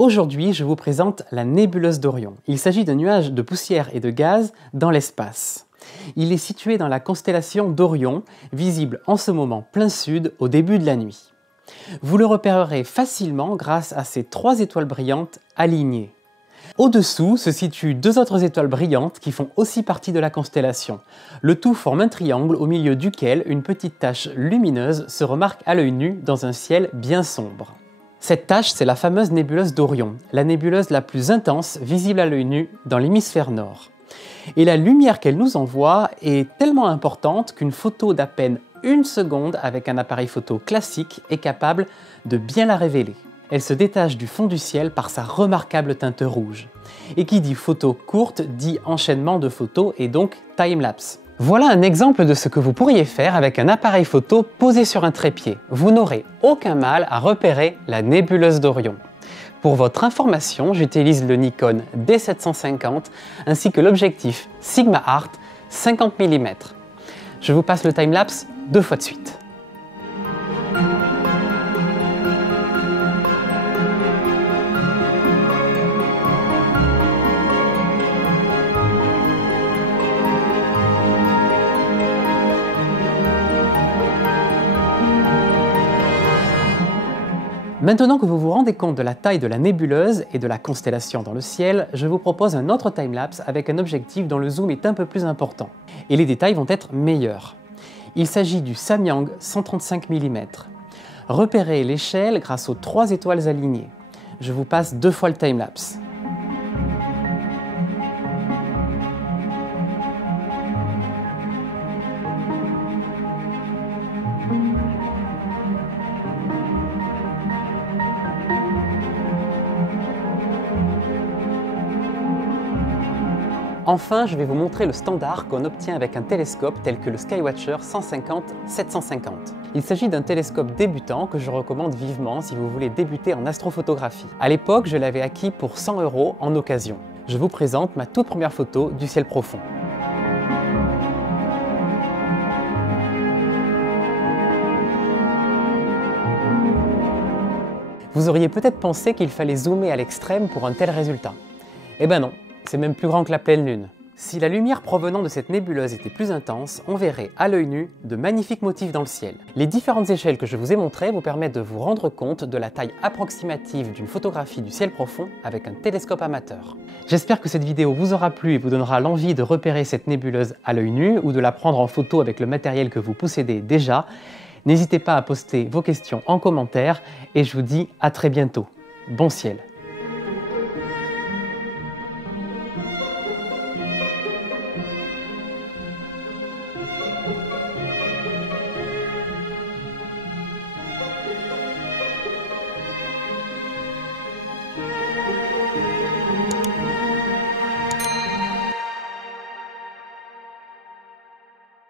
Aujourd'hui, je vous présente la nébuleuse d'Orion. Il s'agit d'un nuage de poussière et de gaz dans l'espace. Il est situé dans la constellation d'Orion, visible en ce moment plein sud au début de la nuit. Vous le repérerez facilement grâce à ces 3 étoiles brillantes alignées. Au-dessous se situent 2 autres étoiles brillantes qui font aussi partie de la constellation. Le tout forme un triangle au milieu duquel une petite tache lumineuse se remarque à l'œil nu dans un ciel bien sombre. Cette tache, c'est la fameuse nébuleuse d'Orion, la nébuleuse la plus intense visible à l'œil nu dans l'hémisphère nord. Et la lumière qu'elle nous envoie est tellement importante qu'une photo d'à peine 1 seconde avec un appareil photo classique est capable de bien la révéler. Elle se détache du fond du ciel par sa remarquable teinte rouge. Et qui dit photo courte dit enchaînement de photos et donc time-lapse. Voilà un exemple de ce que vous pourriez faire avec un appareil photo posé sur un trépied. Vous n'aurez aucun mal à repérer la nébuleuse d'Orion. Pour votre information, j'utilise le Nikon D750 ainsi que l'objectif Sigma Art 50 mm. Je vous passe le time-lapse 2 fois de suite. Maintenant que vous vous rendez compte de la taille de la nébuleuse et de la constellation dans le ciel, je vous propose un autre time-lapse avec un objectif dont le zoom est un peu plus important. Et les détails vont être meilleurs. Il s'agit du Samyang 135 mm. Repérez l'échelle grâce aux 3 étoiles alignées. Je vous passe 2 fois le time-lapse. Enfin, je vais vous montrer le standard qu'on obtient avec un télescope tel que le Skywatcher 150-750. Il s'agit d'un télescope débutant que je recommande vivement si vous voulez débuter en astrophotographie. À l'époque, je l'avais acquis pour 100 € en occasion. Je vous présente ma toute première photo du ciel profond. Vous auriez peut-être pensé qu'il fallait zoomer à l'extrême pour un tel résultat. Eh ben non. C'est même plus grand que la pleine lune. Si la lumière provenant de cette nébuleuse était plus intense, on verrait à l'œil nu de magnifiques motifs dans le ciel. Les différentes échelles que je vous ai montrées vous permettent de vous rendre compte de la taille approximative d'une photographie du ciel profond avec un télescope amateur. J'espère que cette vidéo vous aura plu et vous donnera l'envie de repérer cette nébuleuse à l'œil nu ou de la prendre en photo avec le matériel que vous possédez déjà. N'hésitez pas à poster vos questions en commentaire et je vous dis à très bientôt. Bon ciel!